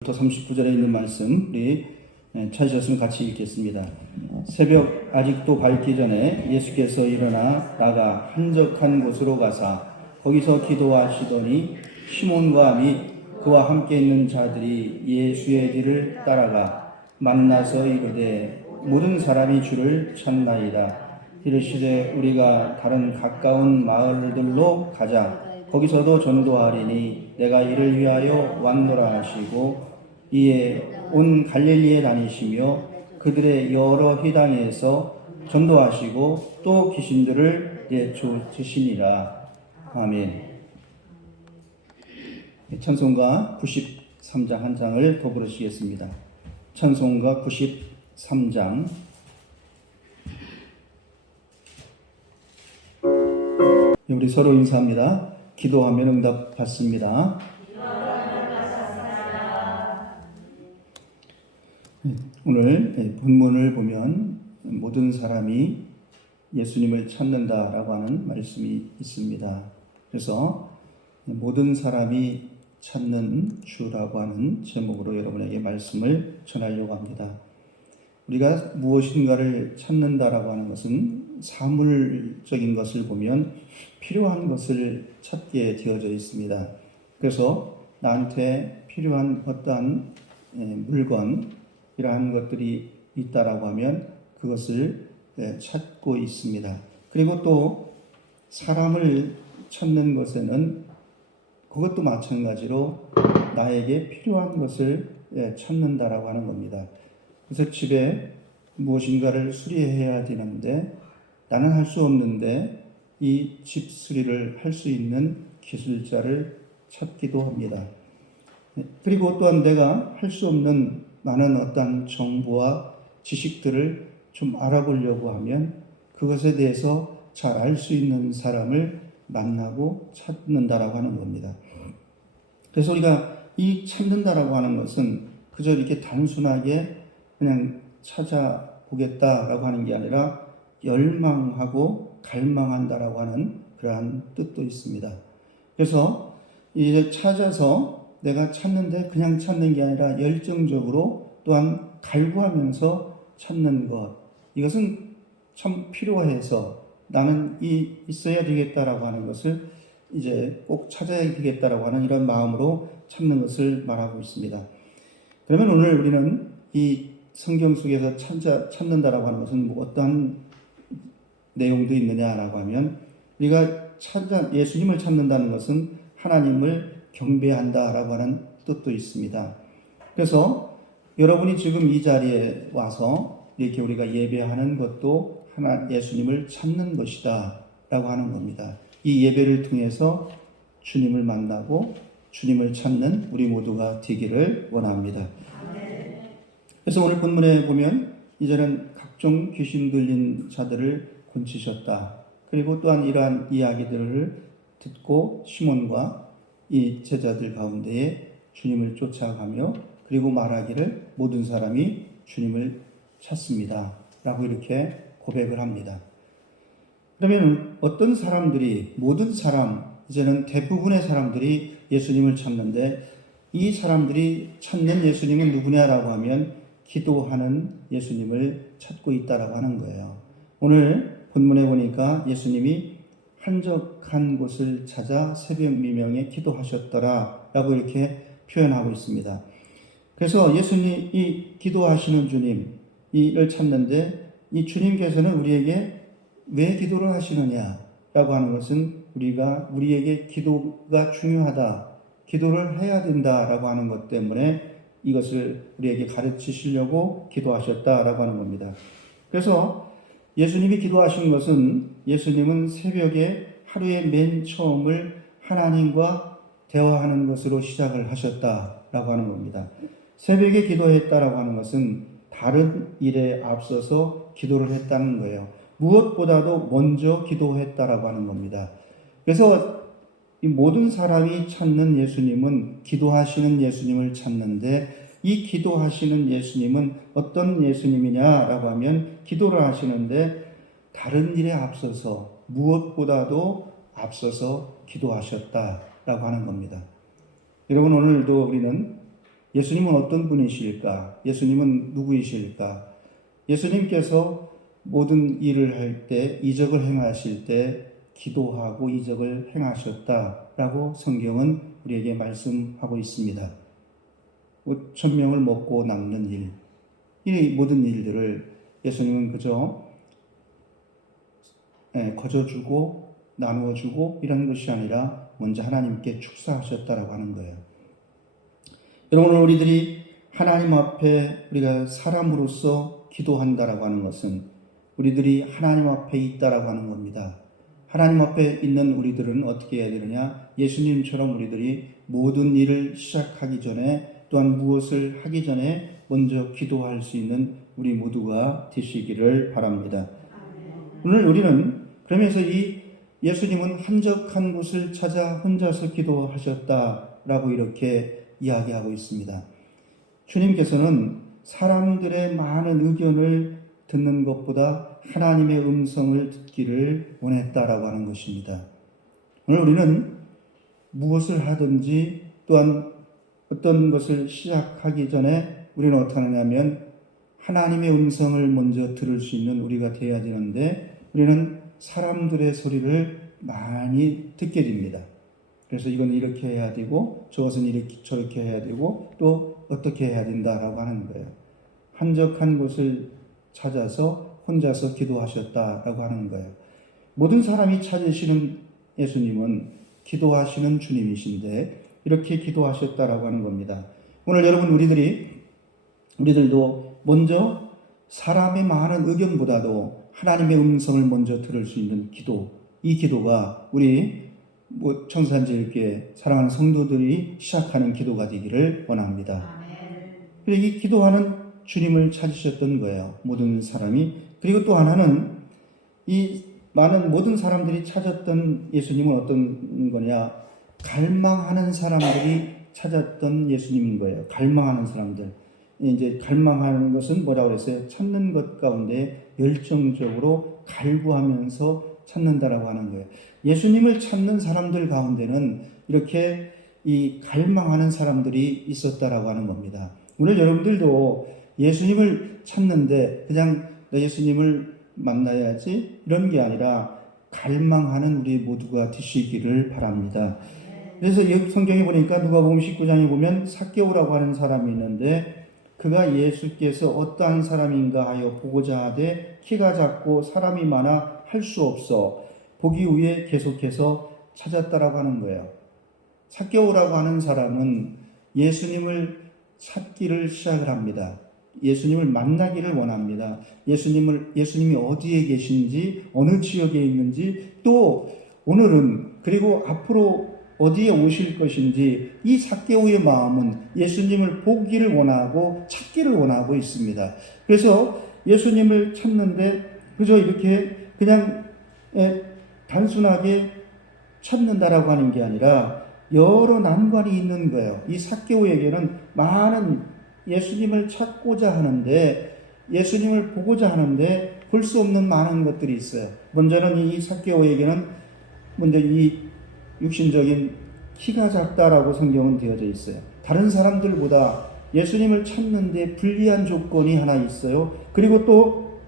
부터 39절에 있는 말씀 우리 찾으셨으면 같이 읽겠습니다. 새벽 아직도 밝기 전에 예수께서 일어나 나가 한적한 곳으로 가사 거기서 기도하시더니 시몬과 및 그와 함께 있는 자들이 예수의 뒤를 따라가 만나서 이르되 모든 사람이 주를 찾나이다. 이르시되 우리가 다른 가까운 마을들로 가자. 거기서도 전도하리니 내가 이를 위하여 왔노라 하시고 이에 온 갈릴리에 다니시며 그들의 여러 회당에서 전도하시고 또 귀신들을 내쫓으시니라. 아멘. 찬송가 93장 한 장을 더 부르시겠습니다. 찬송가 93장. 우리 서로 인사합니다. 기도하면 응답 받습니다. 오늘 본문을 보면 모든 사람이 예수님을 찾는다라고 하는 말씀이 있습니다. 그래서 모든 사람이 찾는 주라고 하는 제목으로 여러분에게 말씀을 전하려고 합니다. 우리가 무엇인가를 찾는다라고 하는 것은 사물적인 것을 보면 필요한 것을 찾게 되어져 있습니다. 그래서 나한테 필요한 어떠한 물건 이러한 것들이 있다라고 하면 그것을 찾고 있습니다. 그리고 또 사람을 찾는 것에는 그것도 마찬가지로 나에게 필요한 것을 찾는다라고 하는 겁니다. 그래서 집에 무엇인가를 수리해야 되는데 나는 할 수 없는데 이 집 수리를 할 수 있는 기술자를 찾기도 합니다. 그리고 또한 내가 할 수 없는 많은 어떤 정보와 지식들을 좀 알아보려고 하면 그것에 대해서 잘 알 수 있는 사람을 만나고 찾는다라고 하는 겁니다. 그래서 우리가 이 찾는다라고 하는 것은 그저 이렇게 단순하게 그냥 찾아보겠다라고 하는 게 아니라 열망하고 갈망한다라고 하는 그러한 뜻도 있습니다. 그래서 이제 찾아서 내가 찾는데 그냥 찾는 게 아니라 열정적으로 또한 갈구하면서 찾는 것, 이것은 참 필요해서 나는 있어야 되겠다라고 하는 것을 이제 꼭 찾아야 되겠다라고 하는 이런 마음으로 찾는 것을 말하고 있습니다. 그러면 오늘 우리는 이 성경 속에서 찾는다라고 하는 것은 뭐 어떠한 내용도 있느냐라고 하면 우리가 예수님을 찾는다는 것은 하나님을 경배한다라고 하는 뜻도 있습니다. 그래서 여러분이 지금 이 자리에 와서 이렇게 우리가 예배하는 것도 예수님을 찾는 것이다 라고 하는 겁니다. 이 예배를 통해서 주님을 만나고 주님을 찾는 우리 모두가 되기를 원합니다. 그래서 오늘 본문에 보면 이제는 각종 귀신 들린 자들을 고치셨다. 그리고 또한 이러한 이야기들을 듣고 시몬과 이 제자들 가운데에 주님을 쫓아가며 그리고 말하기를 모든 사람이 주님을 찾습니다. 라고 이렇게 고백을 합니다. 그러면 어떤 사람들이, 모든 사람, 이제는 대부분의 사람들이 예수님을 찾는데 이 사람들이 찾는 예수님은 누구냐라고 하면 기도하는 예수님을 찾고 있다라고 하는 거예요. 오늘 본문에 보니까 예수님이 한적한 곳을 찾아 새벽 미명에 기도하셨더라 라고 이렇게 표현하고 있습니다. 그래서 예수님이 기도하시는 주님을 찾는데 이 주님께서는 우리에게 왜 기도를 하시느냐 라고 하는 것은 우리에게 기도가 중요하다, 기도를 해야 된다라고 하는 것 때문에 이것을 우리에게 가르치시려고 기도하셨다라고 하는 겁니다. 그래서 예수님이 기도하신 것은 예수님은 새벽에 하루의 맨 처음을 하나님과 대화하는 것으로 시작을 하셨다라고 하는 겁니다. 새벽에 기도했다라고 하는 것은 다른 일에 앞서서 기도를 했다는 거예요. 무엇보다도 먼저 기도했다라고 하는 겁니다. 그래서 이 모든 사람이 찾는 예수님은 기도하시는 예수님을 찾는데 이 기도하시는 예수님은 어떤 예수님이냐라고 하면 기도를 하시는데 다른 일에 앞서서 무엇보다도 앞서서 기도하셨다라고 하는 겁니다. 여러분 오늘도 우리는 예수님은 어떤 분이실까? 예수님은 누구이실까? 예수님께서 모든 일을 할 때, 이적을 행하실 때 기도하고 이적을 행하셨다라고 성경은 우리에게 말씀하고 있습니다. 5,000명을 먹고 남는 일, 이 모든 일들을 예수님은 그저 거저주고 나누어주고 이런 것이 아니라 먼저 하나님께 축사하셨다라고 하는 거예요. 여러분, 오늘 우리들이 하나님 앞에 우리가 사람으로서 기도한다라고 하는 것은 우리들이 하나님 앞에 있다라고 하는 겁니다. 하나님 앞에 있는 우리들은 어떻게 해야 되느냐? 예수님처럼 우리들이 모든 일을 시작하기 전에, 또한 무엇을 하기 전에 먼저 기도할 수 있는 우리 모두가 되시기를 바랍니다. 오늘 우리는 그러면서 이 예수님은 한적한 곳을 찾아 혼자서 기도하셨다라고 이렇게 이야기하고 있습니다. 주님께서는 사람들의 많은 의견을 듣는 것보다 하나님의 음성을 듣기를 원했다라고 하는 것입니다. 오늘 우리는 무엇을 하든지 또한 어떤 것을 시작하기 전에 우리는 어떻게 하느냐면 하나님의 음성을 먼저 들을 수 있는 우리가 되어야 되는데 우리는 사람들의 소리를 많이 듣게 됩니다. 그래서 이건 이렇게 해야 되고 저것은 이렇게 저렇게 해야 되고 또 어떻게 해야 된다라고 하는 거예요. 한적한 곳을 찾아서 혼자서 기도하셨다라고 하는 거예요. 모든 사람이 찾으시는 예수님은 기도하시는 주님이신데 이렇게 기도하셨다라고 하는 겁니다. 오늘 여러분 우리들도 먼저 사람의 많은 의견보다도 하나님의 음성을 먼저 들을 수 있는 기도, 이 기도가 우리 청산제일교회 사랑하는 성도들이 시작하는 기도가 되기를 원합니다. 그리고 이 기도하는 주님을 찾으셨던 거예요. 모든 사람이. 그리고 또 하나는 이 많은 모든 사람들이 찾았던 예수님은 어떤 거냐? 갈망하는 사람들이 찾았던 예수님인 거예요. 갈망하는 사람들. 이제 갈망하는 것은 뭐라고 그랬어요? 찾는 것 가운데 열정적으로 갈구하면서 찾는다라고 하는 거예요. 예수님을 찾는 사람들 가운데는 이렇게 이 갈망하는 사람들이 있었다라고 하는 겁니다. 오늘 여러분들도 예수님을 찾는데 그냥 너 예수님을 만나야지 이런 게 아니라 갈망하는 우리 모두가 되시기를 바랍니다. 그래서 여기 성경에 보니까 누가복음 19장에 보면 삭개오라고 하는 사람이 있는데 그가 예수께서 어떠한 사람인가 하여 보고자 하되 키가 작고 사람이 많아 할 수 없어 보기 위해 계속해서 찾았다라고 하는 거예요. 삭개오라고 하는 사람은 예수님을 찾기를 시작을 합니다. 예수님을 만나기를 원합니다. 예수님이 어디에 계신지, 어느 지역에 있는지, 또 오늘은 그리고 앞으로 어디에 오실 것인지 이 삭개오의 마음은 예수님을 보기를 원하고 찾기를 원하고 있습니다. 그래서 예수님을 찾는데 그저 이렇게 그냥 단순하게 찾는다라고 하는 게 아니라 여러 난관이 있는 거예요. 이 삭개오에게는 많은 예수님을 찾고자 하는데 예수님을 보고자 하는데 볼 수 없는 많은 것들이 있어요. 먼저는 이 삭개오에게는 먼저 이 육신적인 키가 작다라고 성경은 되어져 있어요. 다른 사람들보다 예수님을 찾는데 불리한 조건이 하나 있어요. 그리고 또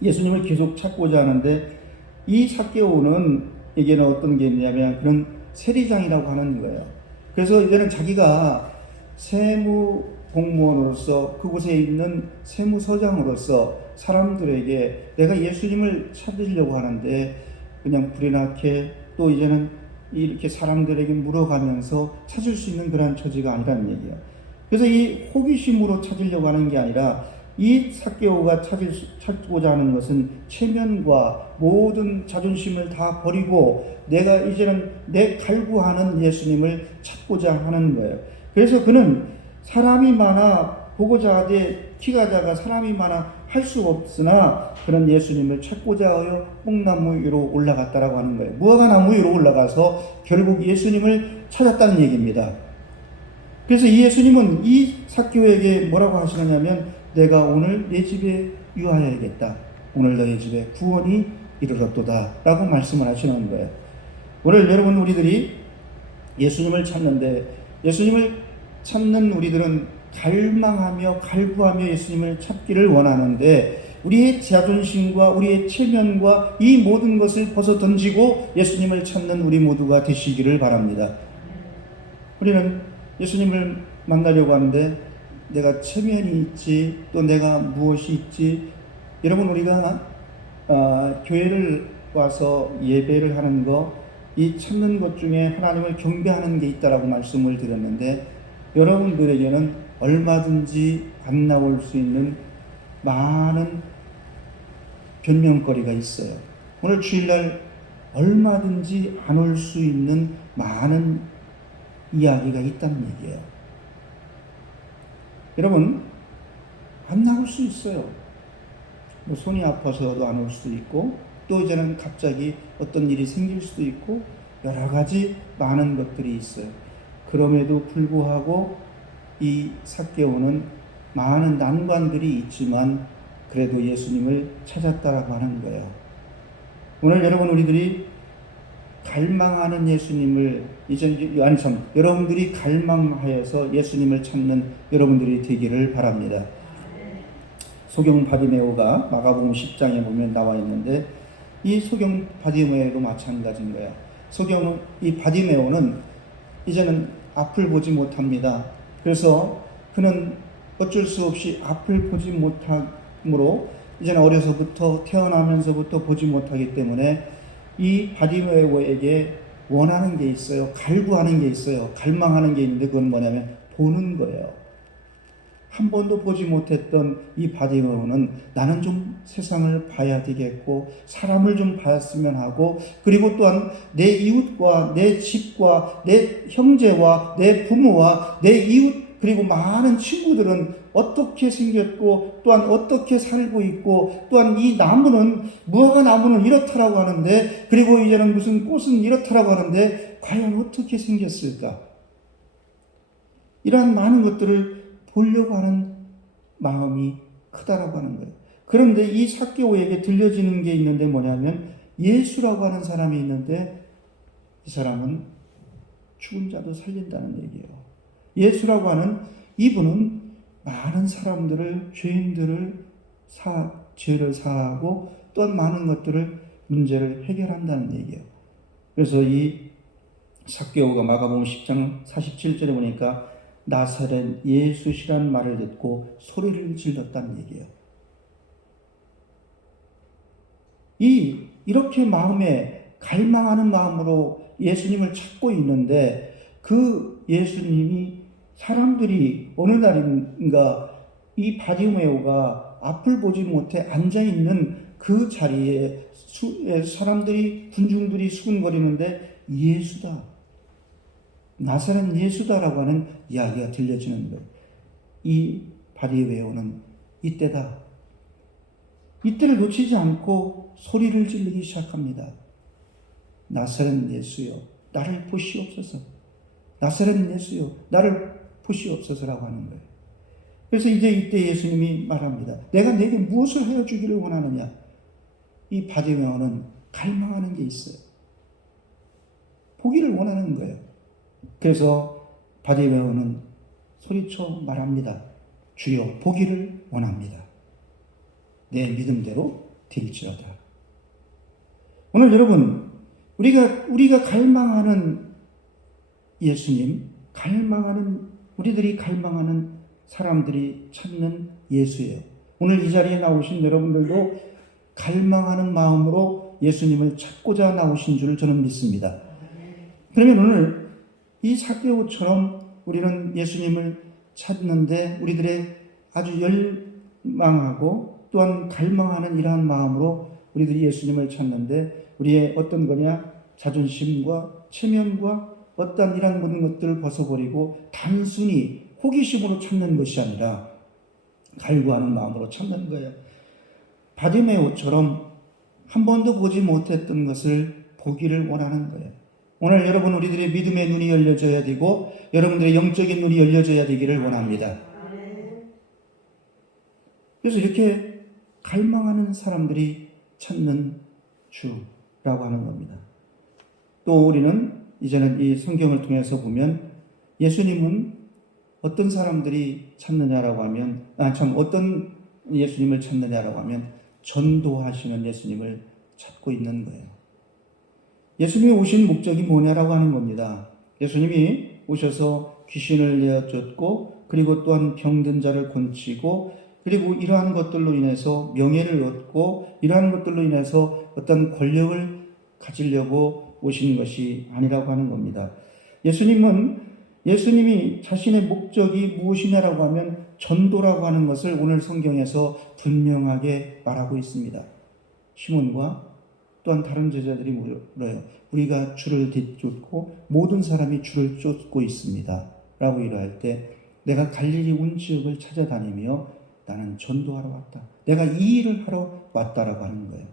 예수님을 계속 찾고자 하는데 이 삭개오는 에게는 어떤 게 있냐면 그런 세리장이라고 하는 거예요. 그래서 이제는 자기가 세무 공무원으로서 그곳에 있는 세무서장으로서 사람들에게 내가 예수님을 찾으려고 하는데 그냥 불이 나게 또 이제는 이렇게 사람들에게 물어가면서 찾을 수 있는 그런 처지가 아니라는 얘기예요. 그래서 이 호기심으로 찾으려고 하는 게 아니라 이 삭개오가 찾고자 하는 것은 체면과 모든 자존심을 다 버리고 내가 이제는 내 갈구하는 예수님을 찾고자 하는 거예요. 그래서 그는 사람이 많아 보고자 하되 키가 작아 사람이 많아 할 수 없으나 그런 예수님을 찾고자 하여 뽕나무 위로 올라갔다라고 하는 거예요. 무화과 나무 위로 올라가서 결국 예수님을 찾았다는 얘기입니다. 그래서 이 예수님은 이 삭개오에게 뭐라고 하시느냐면 내가 오늘 내 집에 유하여야겠다. 오늘 너의 집에 구원이 이르렀도다 라고 말씀을 하시는 거예요. 오늘 여러분 우리들이 예수님을 찾는데 예수님을 찾는 우리들은 갈망하며 갈구하며 예수님을 찾기를 원하는데 우리의 자존심과 우리의 체면과 이 모든 것을 벗어 던지고 예수님을 찾는 우리 모두가 되시기를 바랍니다. 우리는 예수님을 만나려고 하는데 내가 체면이 있지, 또 내가 무엇이 있지. 여러분, 우리가 교회를 와서 예배를 하는 거, 이 찾는 것 중에 하나님을 경배하는 게 있다라고 말씀을 드렸는데, 여러분들에게는 얼마든지 안 나올 수 있는 많은 변명거리가 있어요. 오늘 주일날 얼마든지 안 올 수 있는 많은 이야기가 있다는 얘기예요. 여러분, 안 나올 수 있어요. 뭐 손이 아파서도 안 올 수도 있고, 또 이제는 갑자기 어떤 일이 생길 수도 있고, 여러 가지 많은 것들이 있어요. 그럼에도 불구하고 이 삭개오는 많은 난관들이 있지만 그래도 예수님을 찾았다라고 하는 거예요. 오늘 여러분, 우리들이 갈망하는 예수님을 여러분들이 갈망하여서 예수님을 찾는 여러분들이 되기를 바랍니다. 소경 바디메오가 마가복음 10장에 보면 나와 있는데, 이 소경 바디메오도 마찬가지인 거야. 소경은, 이 바디메오는 이제는 앞을 보지 못합니다. 그래서 그는 어쩔 수 없이 앞을 보지 못함으로 이제는 어려서부터, 태어나면서부터 보지 못하기 때문에 이 바디메오에게 원하는 게 있어요. 갈구하는 게 있어요. 갈망하는 게 있는데, 그건 뭐냐면 보는 거예요. 한 번도 보지 못했던 이 바디메오는 나는 좀 세상을 봐야 되겠고, 사람을 좀 봤으면 하고, 그리고 또한 내 이웃과 내 집과 내 형제와 내 부모와 내 이웃, 그리고 많은 친구들은 어떻게 생겼고, 또한 어떻게 살고 있고, 또한 이 나무는, 무화과 나무는 이렇다라고 하는데, 그리고 이제는 무슨 꽃은 이렇다라고 하는데, 과연 어떻게 생겼을까? 이러한 많은 것들을 보려고 하는 마음이 크다라고 하는 거예요. 그런데 이 삭개오에게 들려지는 게 있는데 뭐냐면, 예수라고 하는 사람이 있는데 이 사람은 죽은 자도 살린다는 얘기예요. 예수라고 하는 이분은 많은 사람들을, 죄인들을 죄를 사하고 또한 많은 것들을, 문제를 해결한다는 얘기예요. 그래서 이 삭개오가 마가복음 10장 47절에 보니까 나사렛 예수시란 말을 듣고 소리를 질렀다는 얘기예요. 이렇게 마음에 갈망하는 마음으로 예수님을 찾고 있는데, 그 예수님이, 사람들이 어느 날인가 이 바디메오가 앞을 보지 못해 앉아있는 그 자리에 사람들이, 군중들이 수군거리는데 예수다, 나사렛 예수다라고 하는 이야기가 들려지는 거예요. 이 바디메오는 이때다. 이때를 놓치지 않고 소리를 지르기 시작합니다. 나사렛 예수여, 나를 보시옵소서. 나사렛 예수여, 나를 보시옵소서라고 하는 거예요. 그래서 이때 예수님이 말합니다. 내가 내게 무엇을 하여 주기를 원하느냐? 이 바디메오는 갈망하는 게 있어요. 보기를 원하는 거예요. 그래서 바디메오는 소리쳐 말합니다. 주여, 보기를 원합니다. 내 믿음대로 될지어다. 오늘 여러분, 우리가 갈망하는 예수님, 우리들이 갈망하는 사람들이 찾는 예수예요. 오늘 이 자리에 나오신 여러분들도 갈망하는 마음으로 예수님을 찾고자 나오신 줄 저는 믿습니다. 그러면 오늘 이 삭개오처럼 우리는 예수님을 찾는데, 우리들의 아주 열망하고 또한 갈망하는 이러한 마음으로 우리들이 예수님을 찾는데, 우리의 어떤 거냐? 자존심과 체면과 어떤 이런 모든 것들을 벗어버리고 단순히 호기심으로 찾는 것이 아니라 갈구하는 마음으로 찾는 거예요. 바디메오처럼 한 번도 보지 못했던 것을 보기를 원하는 거예요. 오늘 여러분, 우리들의 믿음의 눈이 열려져야 되고 여러분들의 영적인 눈이 열려져야 되기를 원합니다. 그래서 이렇게 갈망하는 사람들이 찾는 주라고 하는 겁니다. 또 우리는 이제는 이 성경을 통해서 보면 예수님은 어떤 사람들이 찾느냐라고 하면, 어떤 예수님을 찾느냐라고 하면 전도하시는 예수님을 찾고 있는 거예요. 예수님이 오신 목적이 뭐냐라고 하는 겁니다. 예수님이 오셔서 귀신을 내어쫓고, 그리고 또한 병든 자를 고치고, 그리고 이러한 것들로 인해서 명예를 얻고, 이러한 것들로 인해서 어떤 권력을 가지려고 오신 것이 아니라고 하는 겁니다. 예수님이 자신의 목적이 무엇이냐라고 하면 전도라고 하는 것을 오늘 성경에서 분명하게 말하고 있습니다. 시몬과 또한 다른 제자들이 물어요. 우리가 주를 뒤쫓고 모든 사람이 주를 쫓고 있습니다. 라고 이러할 때, 내가 갈릴리 온 지역을 찾아다니며 나는 전도하러 왔다. 내가 이 일을 하러 왔다라고 하는 거예요.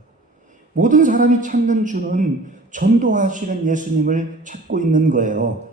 모든 사람이 찾는 주는 전도하시는 예수님을 찾고 있는 거예요.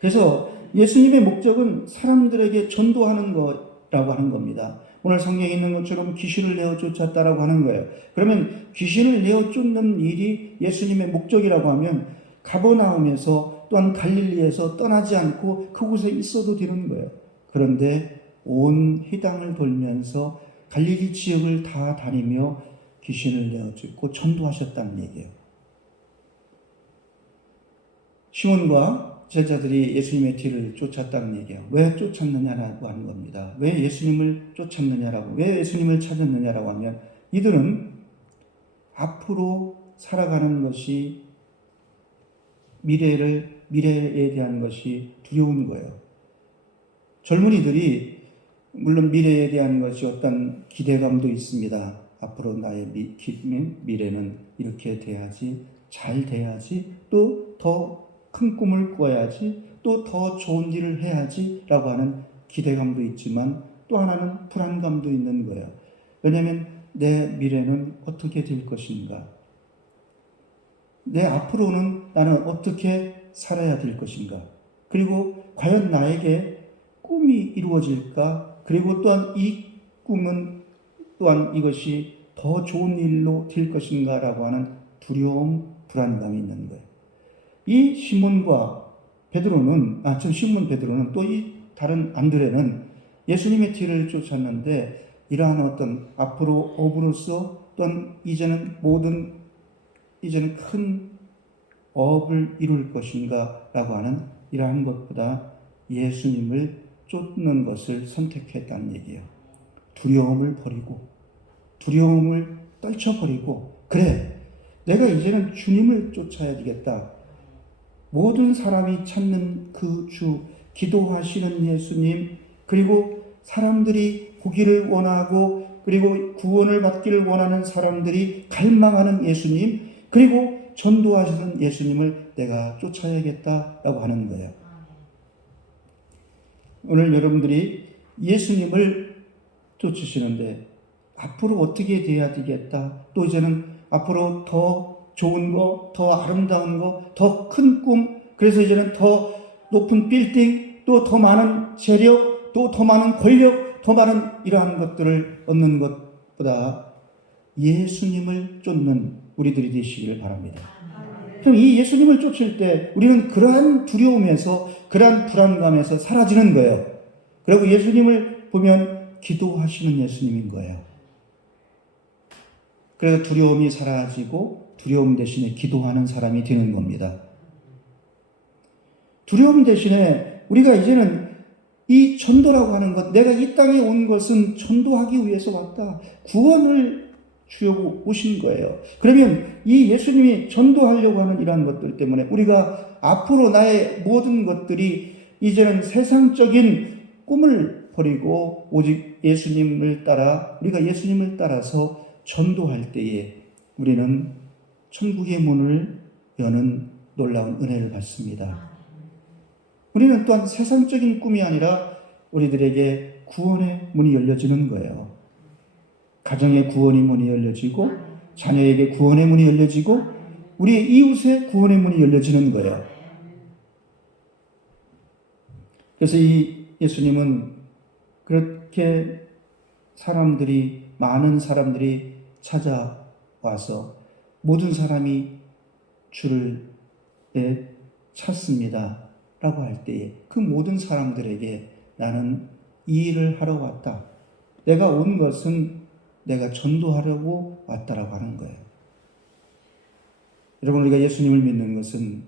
그래서 예수님의 목적은 사람들에게 전도하는 거라고 하는 겁니다. 오늘 성경에 있는 것처럼 귀신을 내어 쫓았다라고 하는 거예요. 그러면 귀신을 내어 쫓는 일이 예수님의 목적이라고 하면 가버나움에서 또한 갈릴리에서 떠나지 않고 그곳에 있어도 되는 거예요. 그런데 온 회당을 돌면서 갈릴리 지역을 다 다니며 귀신을 내어 쫓고 전도하셨다는 얘기예요. 시몬과 제자들이 예수님의 뒤를 쫓았다는 얘기예요. 왜 쫓았느냐라고 하는 겁니다. 왜 예수님을 쫓았느냐라고, 왜 예수님을 찾았느냐라고 하면, 이들은 앞으로 살아가는 것이, 미래에 대한 것이 두려운 거예요. 젊은이들이 물론 미래에 대한 것이 어떤 기대감도 있습니다. 앞으로 나의 미래는 이렇게 돼야지, 잘 돼야지, 또 더 큰 꿈을 꾸어야지, 또 더 좋은 일을 해야지 라고 하는 기대감도 있지만, 또 하나는 불안감도 있는 거예요. 왜냐하면 내 미래는 어떻게 될 것인가, 내 앞으로는 나는 어떻게 살아야 될 것인가, 그리고 과연 나에게 꿈이 이루어질까, 그리고 또한 이 꿈은 또한 이것이 더 좋은 일로 될 것인가 라고 하는 두려움, 불안감이 있는 거예요. 이 시몬과 베드로는, 시몬 베드로는, 또 이 다른 안드레는 예수님의 뒤를 쫓았는데, 이러한 어떤 앞으로 업으로서 또한 이제는 큰 업을 이룰 것인가 라고 하는 이러한 것보다 예수님을 쫓는 것을 선택했다는 얘기예요. 두려움을 버리고, 두려움을 떨쳐버리고, 그래, 내가 이제는 주님을 쫓아야 되겠다. 모든 사람이 찾는 그 주, 기도하시는 예수님, 그리고 사람들이 보기를 원하고, 그리고 구원을 받기를 원하는 사람들이 갈망하는 예수님, 그리고 전도하시는 예수님을 내가 쫓아야겠다라고 하는 거예요. 오늘 여러분들이 예수님을 쫓으시는데 앞으로 어떻게 돼야 되겠다, 또 이제는 앞으로 더 좋은 거, 더 아름다운 거, 더 큰 꿈, 그래서 이제는 더 높은 빌딩, 또 더 많은 재력, 또 더 많은 권력, 더 많은 이러한 것들을 얻는 것보다 예수님을 쫓는 우리들이 되시기를 바랍니다. 그럼 이 예수님을 쫓을 때 우리는 그러한 두려움에서, 그러한 불안감에서 사라지는 거예요. 그리고 예수님을 보면 기도하시는 예수님인 거예요. 그래서 두려움이 사라지고 두려움 대신에 기도하는 사람이 되는 겁니다. 두려움 대신에 우리가 이제는 이 전도라고 하는 것, 내가 이 땅에 온 것은 전도하기 위해서 왔다, 구원을 주려고 오신 거예요. 그러면 이 예수님이 전도하려고 하는 이러한 것들 때문에 우리가 앞으로 나의 모든 것들이 이제는 세상적인 꿈을 버리고 오직 예수님을 따라, 우리가 예수님을 따라서 전도할 때에 우리는 천국의 문을 여는 놀라운 은혜를 받습니다. 우리는 또한 세상적인 꿈이 아니라 우리들에게 구원의 문이 열려지는 거예요. 가정의 구원의 문이 열려지고, 자녀에게 구원의 문이 열려지고, 우리의 이웃의 구원의 문이 열려지는 거예요. 그래서 이 예수님은 그렇게 많은 사람들이 찾아와서 모든 사람이 주를 찾습니다 라고 할 때에 그 모든 사람들에게 나는 이 일을 하러 왔다. 내가 온 것은 내가 전도하려고 왔다라고 하는 거예요. 여러분, 우리가 예수님을 믿는 것은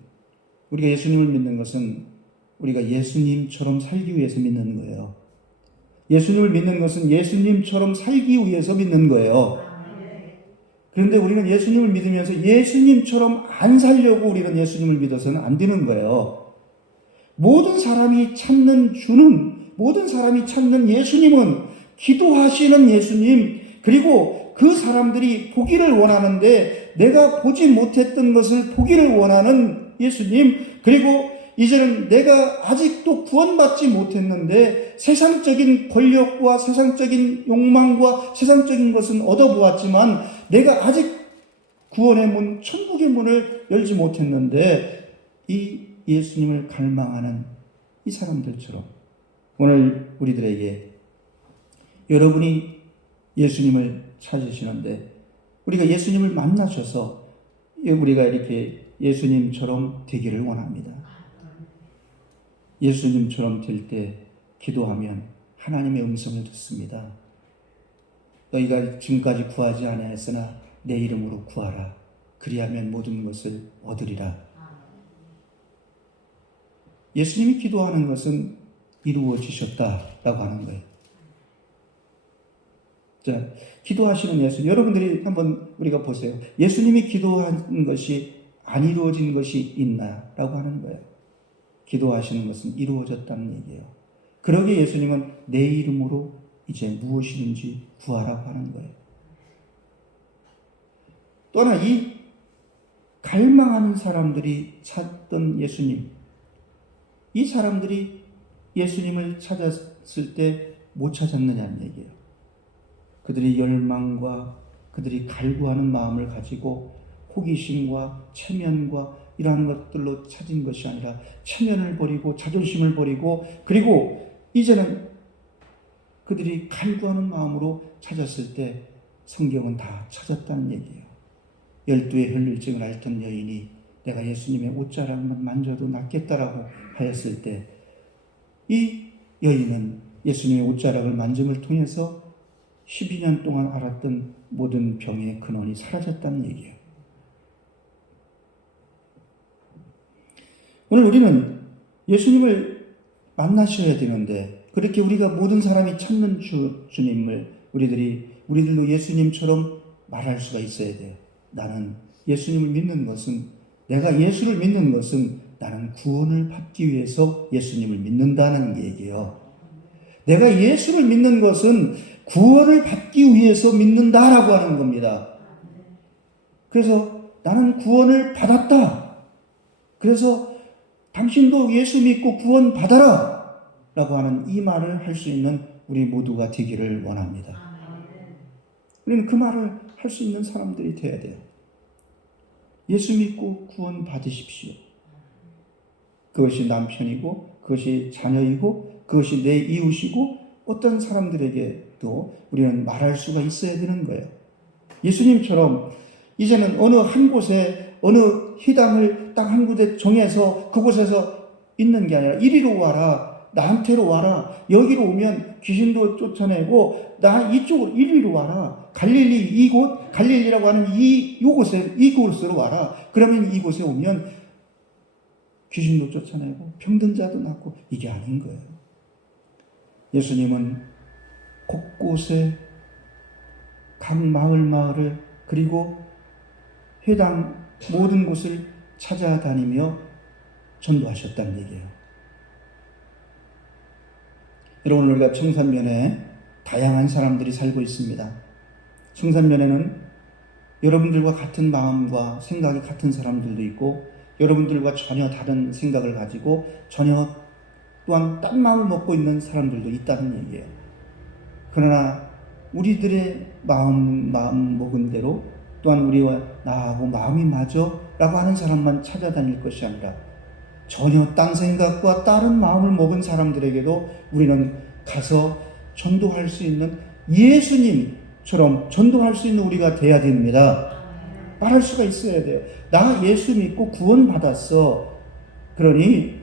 우리가 예수님처럼 살기 위해서 믿는 거예요. 예수님을 믿는 것은 예수님처럼 살기 위해서 믿는 거예요. 그런데 우리는 예수님을 믿으면서 예수님처럼 안 살려고 우리는 예수님을 믿어서는 안 되는 거예요. 모든 사람이 찾는 예수님은 기도하시는 예수님, 그리고 그 사람들이 보기를 원하는데 내가 보지 못했던 것을 보기를 원하는 예수님, 그리고 이제는 내가 아직도 구원받지 못했는데 세상적인 권력과 세상적인 욕망과 세상적인 것은 얻어보았지만 내가 아직 구원의 문, 천국의 문을 열지 못했는데 이 예수님을 갈망하는 이 사람들처럼 오늘 우리들에게 여러분이 예수님을 찾으시는데 우리가 예수님을 만나셔서 우리가 이렇게 예수님처럼 되기를 원합니다. 예수님처럼 될 때 기도하면 하나님의 음성을 듣습니다. 너희가 지금까지 구하지 아니하였으나 내 이름으로 구하라. 그리하면 모든 것을 얻으리라. 예수님이 기도하는 것은 이루어지셨다라고 하는 거예요. 자, 기도하시는 예수님, 여러분들이 한번 우리가 보세요. 예수님이 기도한 것이 안 이루어진 것이 있나라고 하는 거예요. 기도하시는 것은 이루어졌다는 얘기예요. 그러기에 예수님은 내 이름으로 이제 무엇이든지 구하라고 하는 거예요. 또 하나, 이 갈망하는 사람들이 찾던 예수님, 이 사람들이 예수님을 찾았을 때 못 찾았느냐는 얘기예요. 그들이 열망과 그들이 갈구하는 마음을 가지고 호기심과 체면과 이러한 것들로 찾은 것이 아니라 체면을 버리고 자존심을 버리고 그리고 이제는 그들이 갈구하는 마음으로 찾았을 때 성경은 다 찾았다는 얘기예요. 12의 혈류증을 앓던 여인이 내가 예수님의 옷자락만 만져도 낫겠다라고 하였을 때 이 여인은 예수님의 옷자락을 만짐을 통해서 12년 동안 앓았던 모든 병의 근원이 사라졌다는 얘기예요. 오늘 우리는 예수님을 만나셔야 되는데 그렇게 우리가 모든 사람이 찾는 주님을 우리들도 예수님처럼 말할 수가 있어야 돼요. 나는 예수님을 믿는 것은 내가 예수를 믿는 것은 나는 구원을 받기 위해서 예수님을 믿는다는 얘기예요. 내가 예수를 믿는 것은 구원을 받기 위해서 믿는다라고 하는 겁니다. 그래서 나는 구원을 받았다. 그래서 당신도 예수 믿고 구원 받아라 라고 하는 이 말을 할 수 있는 우리 모두가 되기를 원합니다. 우리는 그 말을 할 수 있는 사람들이 되어야 돼요. 예수 믿고 구원 받으십시오. 그것이 남편이고 그것이 자녀이고 그것이 내 이웃이고 어떤 사람들에게도 우리는 말할 수가 있어야 되는 거예요. 예수님처럼 이제는 어느 한 곳에 어느 희당을 딱 한 군데 정해서 그곳에서 있는 게 아니라 이리로 와라, 나한테로 와라, 여기로 오면 귀신도 쫓아내고 나 이쪽으로 이리로 와라, 갈릴리 이곳, 갈릴리라고 하는 이곳으로 와라. 그러면 이곳에 오면 귀신도 쫓아내고 병든 자도 낫고 이게 아닌 거예요. 예수님은 곳곳에 각 마을을 그리고 회당 모든 곳을 찾아다니며 전도하셨다는 얘기예요. 여러분, 우리가 청산면에 다양한 사람들이 살고 있습니다. 청산면에는 여러분들과 같은 마음과 생각이 같은 사람들도 있고 여러분들과 전혀 다른 생각을 가지고 전혀 또한 딴 마음을 먹고 있는 사람들도 있다는 얘기예요. 그러나 우리들의 마음 먹은 대로 또한 우리와 나하고 마음이 맞아 라고 하는 사람만 찾아다닐 것이 아니라 전혀 딴 생각과 다른 마음을 먹은 사람들에게도 우리는 가서 전도할 수 있는 예수님처럼 전도할 수 있는 우리가 돼야 됩니다. 말할 수가 있어야 돼요. 나 예수 믿고 구원 받았어. 그러니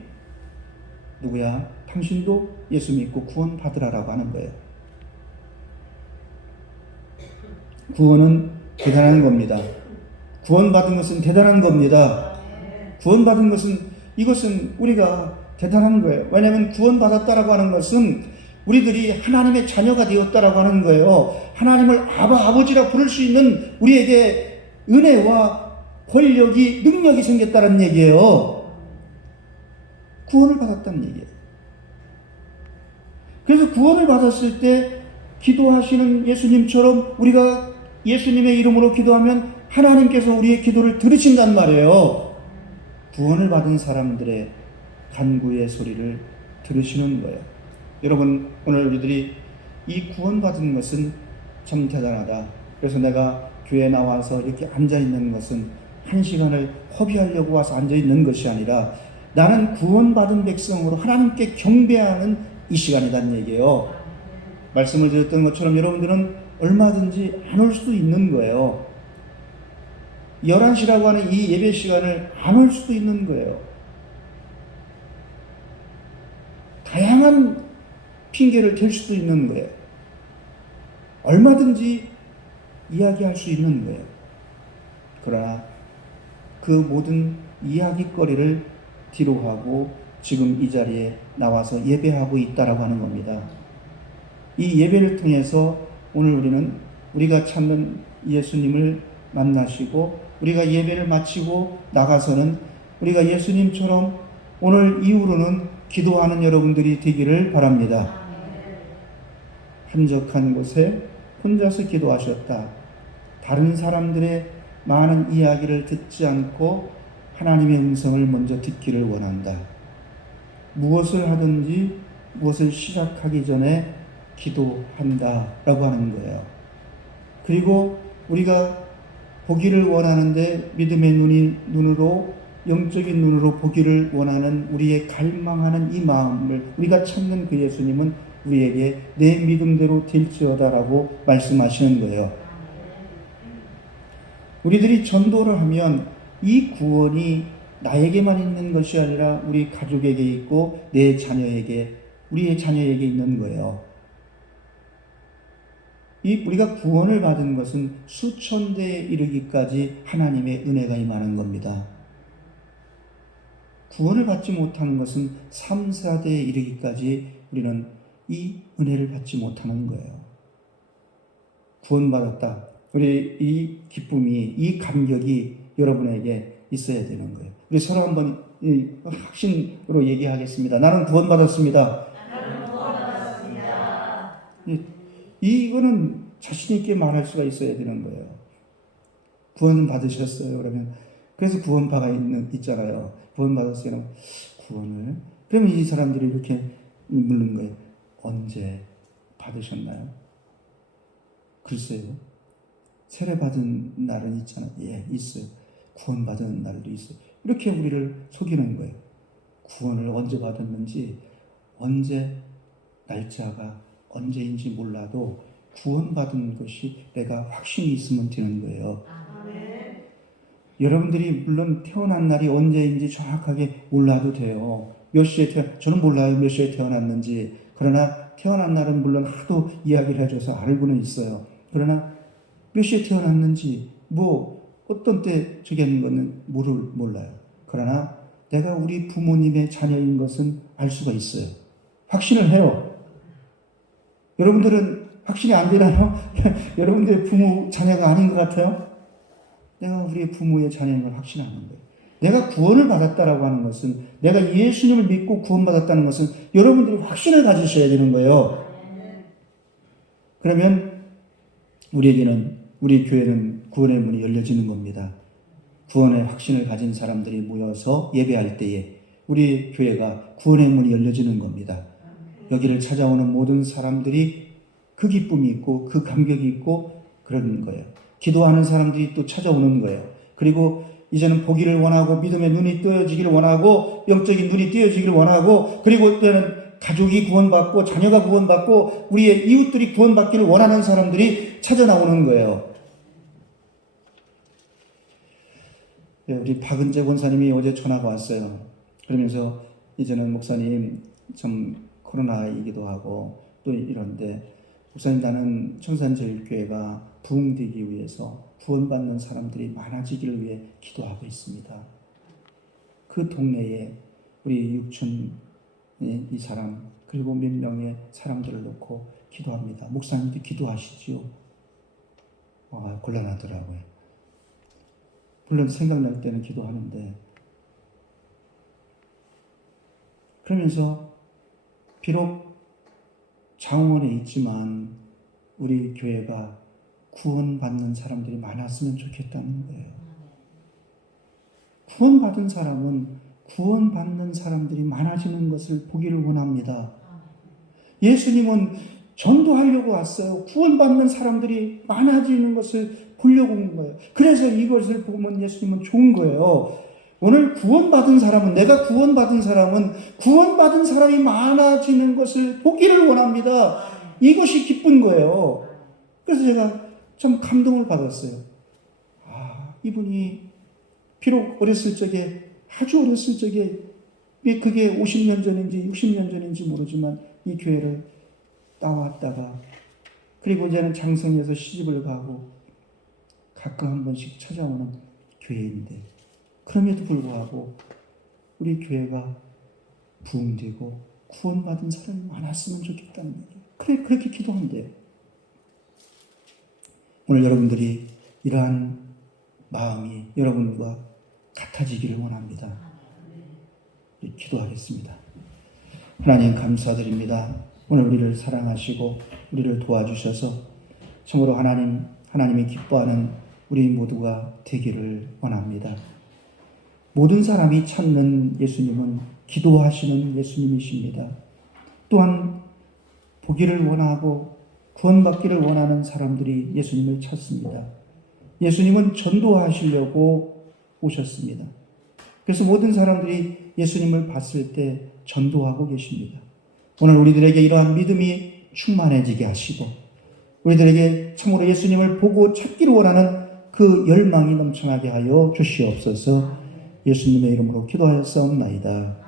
누구야? 당신도 예수 믿고 구원 받으라라고 하는 거예요. 구원은 대단한 겁니다. 구원받은 것은 대단한 겁니다. 구원받은 것은, 이것은 우리가 대단한 거예요. 왜냐하면 구원받았다라고 하는 것은 우리들이 하나님의 자녀가 되었다라고 하는 거예요. 하나님을 아버지라 부를 수 있는 우리에게 은혜와 권력이, 능력이 생겼다는 얘기예요. 구원을 받았다는 얘기예요. 그래서 구원을 받았을 때 기도하시는 예수님처럼 우리가 예수님의 이름으로 기도하면 하나님께서 우리의 기도를 들으신단 말이에요. 구원을 받은 사람들의 간구의 소리를 들으시는 거예요. 여러분, 오늘 우리들이 이 구원받은 것은 참 대단하다. 그래서 내가 교회에 나와서 이렇게 앉아있는 것은 한 시간을 허비하려고 와서 앉아있는 것이 아니라 나는 구원받은 백성으로 하나님께 경배하는 이 시간이란 얘기예요. 말씀을 드렸던 것처럼 여러분들은 얼마든지 안 올 수도 있는 거예요. 11시라고 하는 이 예배 시간을 안 올 수도 있는 거예요. 다양한 핑계를 댈 수도 있는 거예요. 얼마든지 이야기할 수 있는 거예요. 그러나 그 모든 이야기거리를 뒤로 하고 지금 이 자리에 나와서 예배하고 있다라고 하는 겁니다. 이 예배를 통해서 오늘 우리는 우리가 찾는 예수님을 만나시고 우리가 예배를 마치고 나가서는 우리가 예수님처럼 오늘 이후로는 기도하는 여러분들이 되기를 바랍니다. 한적한 곳에 혼자서 기도하셨다. 다른 사람들의 많은 이야기를 듣지 않고 하나님의 음성을 먼저 듣기를 원한다. 무엇을 하든지 무엇을 시작하기 전에 기도한다 라고 하는 거예요. 그리고 우리가 보기를 원하는데 믿음의 눈으로, 영적인 눈으로 보기를 원하는 우리의 갈망하는 이 마음을 우리가 찾는 그 예수님은 우리에게 내 믿음대로 될지어다 라고 말씀하시는 거예요. 우리들이 전도를 하면 이 구원이 나에게만 있는 것이 아니라 우리 가족에게 있고 내 자녀에게, 우리의 자녀에게 있는 거예요. 우리가 구원을 받은 것은 수천 대에 이르기까지 하나님의 은혜가 임하는 겁니다. 구원을 받지 못하는 것은 3, 4대에 이르기까지 우리는 이 은혜를 받지 못하는 거예요. 구원받았다. 우리 이 기쁨이, 이 감격이 여러분에게 있어야 되는 거예요. 우리 서로 한번 확신으로 얘기하겠습니다. 나는 구원받았습니다. 나는 구원받았습니다. 이거는 자신 있게 말할 수가 있어야 되는 거예요. 구원 받으셨어요. 그러면 그래서 구원파가 있잖아요. 구원 받았어요. 구원을. 그러면 이 사람들이 이렇게 묻는 거예요. 언제 받으셨나요? 글쎄요. 세례 받은 날은 있잖아요. 예, 있어요. 구원 받은 날도 있어요. 이렇게 우리를 속이는 거예요. 구원을 언제 받았는지, 언제 날짜가 언제인지 몰라도 구원받은 것이 내가 확신이 있으면 되는 거예요. 아멘. 여러분들이 물론 태어난 날이 언제인지 정확하게 몰라도 돼요. 몇 시에 저는 몰라요. 몇 시에 태어났는지. 그러나 태어난 날은 물론 하도 이야기를 해줘서 알고는 있어요. 그러나 몇 시에 태어났는지 어떤 때 저기 하는 거는 몰라요. 그러나 내가 우리 부모님의 자녀인 것은 알 수가 있어요. 확신을 해요. 여러분들은 확신이 안 되나요? 여러분들의 부모 자녀가 아닌 것 같아요? 내가 우리 부모의 자녀인 걸 확신하는 거예요. 내가 구원을 받았다라고 하는 것은, 내가 예수님을 믿고 구원받았다는 것은 여러분들이 확신을 가지셔야 되는 거예요. 그러면 우리 교회는 구원의 문이 열려지는 겁니다. 구원의 확신을 가진 사람들이 모여서 예배할 때에 우리 교회가 구원의 문이 열려지는 겁니다. 여기를 찾아오는 모든 사람들이 그 기쁨이 있고 그 감격이 있고 그런 거예요. 기도하는 사람들이 또 찾아오는 거예요. 그리고 이제는 보기를 원하고 믿음의 눈이 뜨여지기를 원하고 영적인 눈이 뜨여지기를 원하고 그리고 때는 가족이 구원받고 자녀가 구원받고 우리의 이웃들이 구원받기를 원하는 사람들이 찾아 나오는 거예요. 우리 박은재 권사님이 어제 전화가 왔어요. 그러면서 이제는 목사님 참 코로나이기도 하고 또 이런데 목사님 나는 청산제일교회가 부흥되기 위해서 구원받는 사람들이 많아지기를 위해 기도하고 있습니다. 그 동네에 우리 육촌 이 사람 그리고 몇 명의 사람들을 놓고 기도합니다. 목사님도 기도하시지요? 곤란하더라고요. 물론 생각날 때는 기도하는데 그러면서 비록 장원에 있지만 우리 교회가 구원받는 사람들이 많았으면 좋겠다는 거예요. 구원받은 사람은 구원받는 사람들이 많아지는 것을 보기를 원합니다. 예수님은 전도하려고 왔어요. 구원받는 사람들이 많아지는 것을 보려고 온 거예요. 그래서 이것을 보면 예수님은 좋은 거예요. 오늘 구원받은 사람은, 내가 구원받은 사람은 구원받은 사람이 많아지는 것을 보기를 원합니다. 이것이 기쁜 거예요. 그래서 제가 참 감동을 받았어요. 이분이 비록 어렸을 적에, 아주 어렸을 적에, 그게 50년 전인지 60년 전인지 모르지만 이 교회를 따왔다가 그리고 이제는 장성에서 시집을 가고 가끔 한 번씩 찾아오는 교회인데 그럼에도 불구하고 우리 교회가 부흥되고 구원받은 사람이 많았으면 좋겠다는 얘기예요. 그렇게 기도한대요. 오늘 여러분들이 이러한 마음이 여러분과 같아지기를 원합니다. 기도하겠습니다. 하나님 감사드립니다. 오늘 우리를 사랑하시고 우리를 도와주셔서 참으로 하나님이 기뻐하는 우리 모두가 되기를 원합니다. 모든 사람이 찾는 예수님은 기도하시는 예수님이십니다. 또한 보기를 원하고 구원받기를 원하는 사람들이 예수님을 찾습니다. 예수님은 전도하시려고 오셨습니다. 그래서 모든 사람들이 예수님을 봤을 때 전도하고 계십니다. 오늘 우리들에게 이러한 믿음이 충만해지게 하시고 우리들에게 참으로 예수님을 보고 찾기를 원하는 그 열망이 넘쳐나게 하여 주시옵소서. 예수님의 이름으로 기도하였사옵나이다.